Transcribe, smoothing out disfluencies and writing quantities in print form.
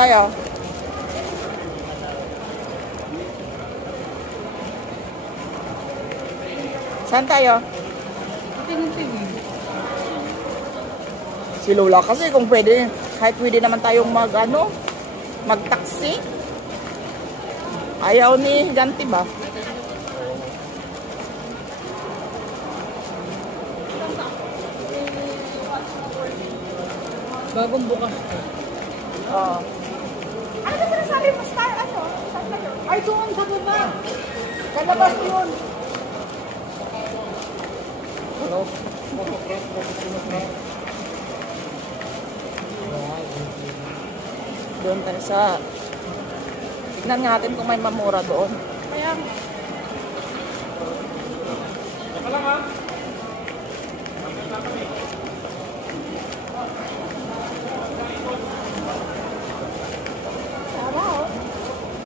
tayo? Saan tayo? Si Lola kasi kung pwede, kahit pwede naman tayong mag-taxi. Ayaw ni Ganti ba? Bagong bukas ko. Ano ba sinasabi mo? Saan tayo? Ay, doon sa baba. Kalabas yun. Hello? Doon tayo sa... Tignan natin kung may mamura doon. Kaya